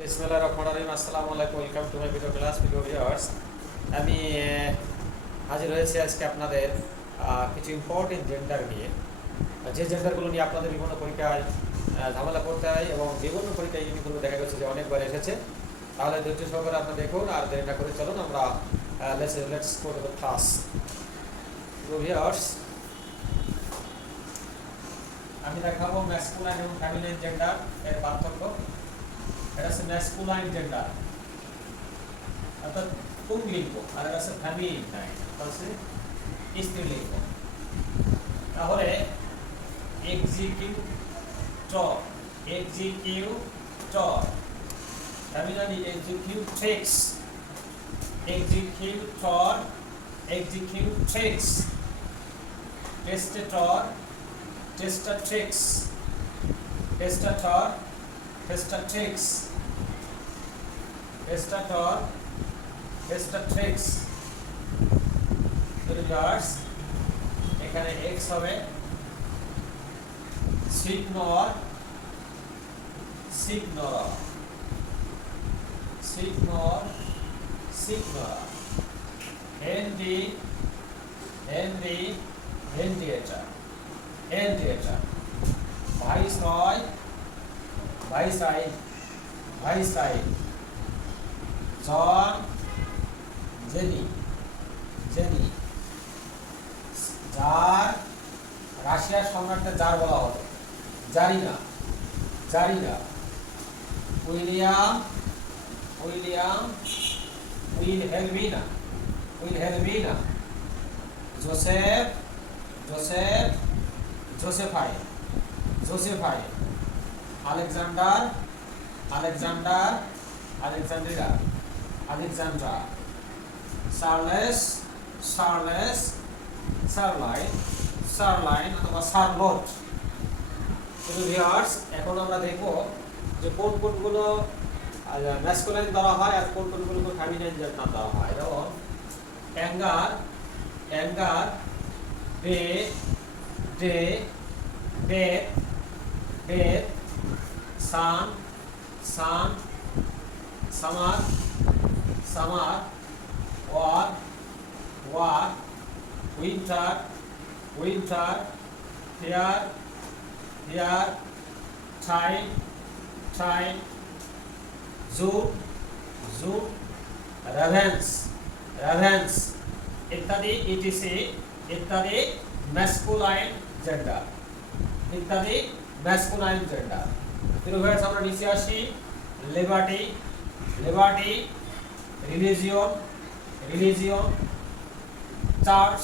বিসমিল্লাহিররহমানিররহিম। আসসালামু আলাইকুম, welcome to my video class video viewers. আমি হাজির হয়েছি আজকে আপনাদের কিছু ইম্পর্টেন্ট জেন্ডার নিয়ে, যে জেন্ডারগুলো নিয়ে আপনাদের বিভিন্ন পরীক্ষায় ঝামেলা করতে হয় এবং বিভিন্ন পরীক্ষায় জিনিসগুলো দেখা গেছে যে অনেকবার এসেছে। তাহলে ধৈর্য সহকারে আপনারা দেখুন আর দেরি না করে চলুন আমরা let's go to the class viewers. আমি দেখাবো ম্যাসকুলাইন এবং ফেমিনাইন জেন্ডার এর পার্থক্য। এটা হচ্ছে ম্যাসকুলাইন জেন্ডার অর্থাৎ পুংলিঙ্গ, আর এটা হচ্ছে ফেমিনাইন হচ্ছে স্ত্রীলিঙ্গ। তাহলে এক্সিকিউটর ফেমিনাইন এক্সিকিউট্রিক্স, এক্সিকিউট্রিক্স, টেস্টেটর, টেস্টাট্রিক্স, টেস্টাটর, টেস্টাট্রিক্স, টেস্টাটর, টেস্টাট্রিক্স। এখানে এক্স হবে signor, signor, signor, signor, Henry, Henry, হেনরিয়েটার, হেনরিয়েটার, viceroy, viceroy, viceroy, John, Jenny, Jenny, tsar, রাশিয়ার সম্রাটকে জার বলা হতো, tsarina, tsarina, William, William, Wilhelmina, Wilhelmina, Joseph, Joseph, Josephine, Josephine, Alexander, Alexander, Alexandria, Alexandra, Charles, Charles, Charlene, Charlene অথবা Charlotte. Viewers, এখন আমরা দেখব যে কোন কোনগুলো ম্যাসকুলাইন ধরা হয় আর কোন কোনগুলোকে ফেমিনাইন জেন্ডার ধরা হয়। যেমন anger, anger, day, day, death, death, sun, sun, summer, summer, war, war, winter, winter, fair, fair, time, time, June, June, ravens, ravens ইত্যাদি ইটিসি ইত্যাদি ম্যাসকুলাইন জেন্ডার, ইত্যাদি ম্যাসকুলাইন জেন্ডার। ভিউয়ার্স, আমরা নিচে আসি। Liberty, liberty, religion, religion, church,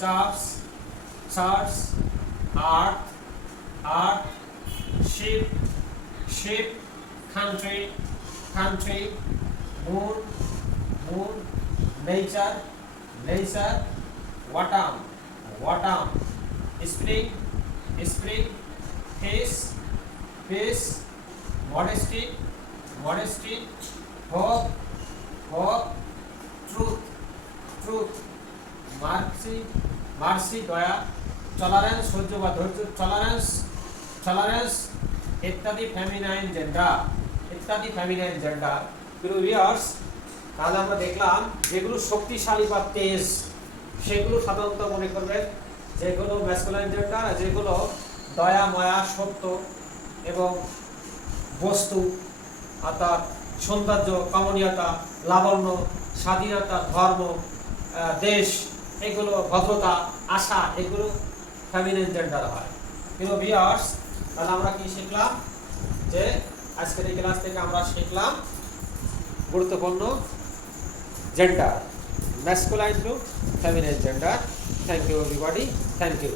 church, church, earth, earth, ship, ship, country, country, moon, moon, nature, nature, autumn, autumn, spring, spring, peace, peace, modesty, modesty, hope, hope, truth, truth, mercy, mercy, দয়া, tolerance, সহ্য বা ধৈর্য, tolerance, tolerance ইত্যাদি feminine gender, ইত্যাদি feminine gender. Viewers, তাহলে আমরা দেখলাম যেগুলো শক্তিশালী বা তেজ সেগুলো সাধারণত মনে করবেন যেগুলো ম্যাসকুলাইন জেন্ডার, আর যেগুলো দয়া, মায়া, সত্য এবং বস্তু অর্থাৎ সৌন্দর্য, কমনীয়তা, লাবণ্য, স্বাধীনতা, ধর্ম, দেশ, এগুলো ভদ্রতা, আশা, এগুলো ফেমিনাইন জেন্ডার হয়। কিন্তু ভিউয়ার্স, তাহলে আমরা কি শিখলাম যে আজকের এই ক্লাস থেকে আমরা শিখলাম গুরুত্বপূর্ণ gender, masculine to feminine gender. Thank you everybody, thank you.